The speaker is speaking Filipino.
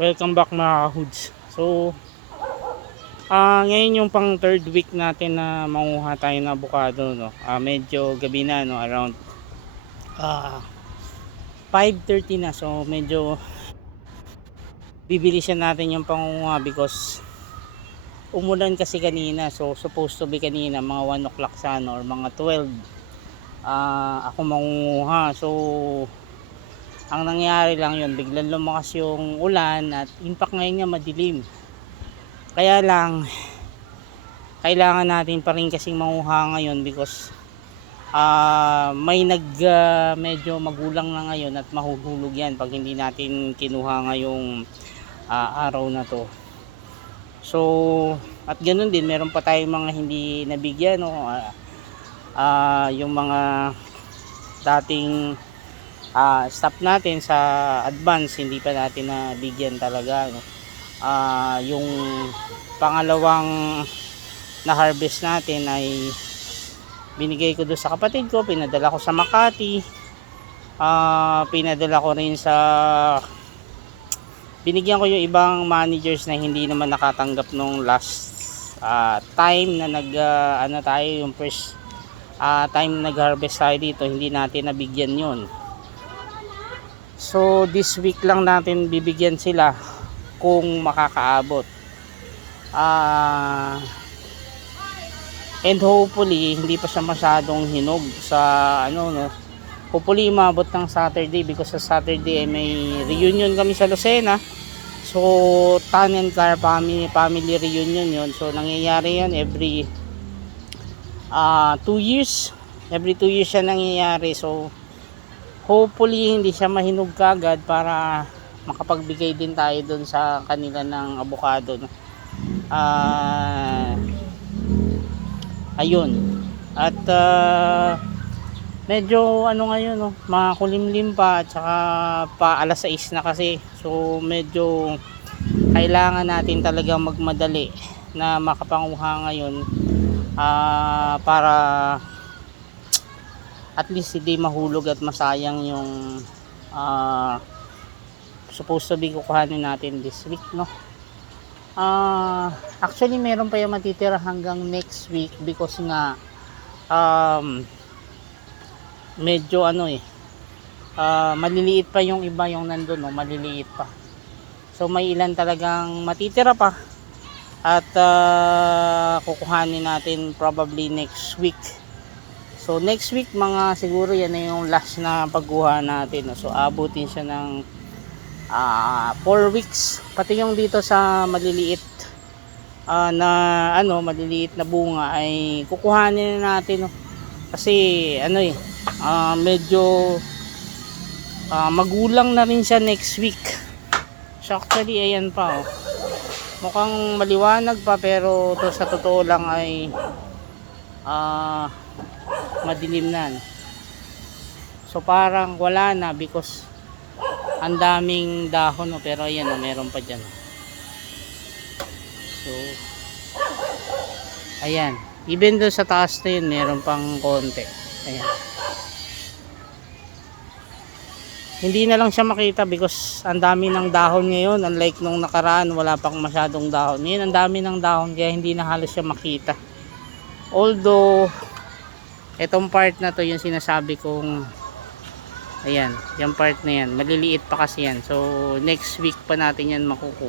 Welcome back mga hoods. So, ngayon yung pang third week natin na manguha tayo ng avocado, no. Medyo gabi na, no, around 5:30 na. So, medyo bibilisan natin yung pangunguha because umulan kasi kanina. So, supposed to be kanina mga 1 o'clock sana or mga 12 ako mangunguha. So, ang nangyari lang yun, biglang lumakas yung ulan at impact ngayon nga madilim. Kaya lang kailangan natin pa rin kasing manguha ngayon because may medyo magulang na ngayon at mahuhulog yan pag hindi natin kinuha ngayong araw na to. So, at ganoon din, meron pa tayong mga hindi nabigyan, no? Yung mga dating stop natin sa advance, hindi pa natin nabigyan talaga, no? Yung pangalawang na harvest natin ay binigay ko doon sa kapatid ko, pinadala ko sa Makati, pinadala ko rin sa binigyan ko yung ibang managers na hindi naman nakatanggap nung last time na tayo, yung first time na nag-harvest tayo dito, hindi natin nabigyan yun. So this week lang natin bibigyan sila kung makakaabot. And hopefully hindi pa siya masyadong hinog sa no. Hopefully maabot ng Saturday because sa Saturday ay may reunion kami sa Lucena. So Tan and Car family reunion yun. So nangyayari yan every 2 years. Every 2 years siya nangyayari. So hopefully hindi siya mahinog kagad para makapagbigay din tayo doon sa kanila ng avocado, no? Ayun. At medyo ngayon, no, makulimlim pa at saka pa alas 6 na kasi. So medyo kailangan natin talagang magmadali na makapanguha ngayon para at least hindi mahulog at masayang yung supposed to be kukuhanin natin this week, no. Actually meron pa yung matitira hanggang next week because nga medyo maliliit pa yung iba, yung nandun, no, maliliit pa. So may ilan talagang matitira pa at kukuhanin natin probably next week. So next week mga siguro yan na yung last na pagkuha natin, no? So abutin siya ng 4 weeks. Pati yung dito sa maliliit maliliit na bunga ay kukuhanin na natin, no? Kasi medyo magulang na rin siya next week. So actually ayan pa, mukhang maliwanag pa pero to sa totoo lang ay madilim na, no? So parang wala na because ang daming dahon, no? Pero ayan, no, meron pa dyan. So ayan, even doon sa taas na yun meron pang konti. Ayan, hindi na lang siya makita because ang dami ng dahon ngayon, unlike nung nakaraan wala pang masyadong dahon. Ngayon ang dami ng dahon kaya hindi na halos siya makita. Although etong part na to yung sinasabi kong ayan, yung part na yan maliliit pa kasi yan. So next week pa natin yan makukuha.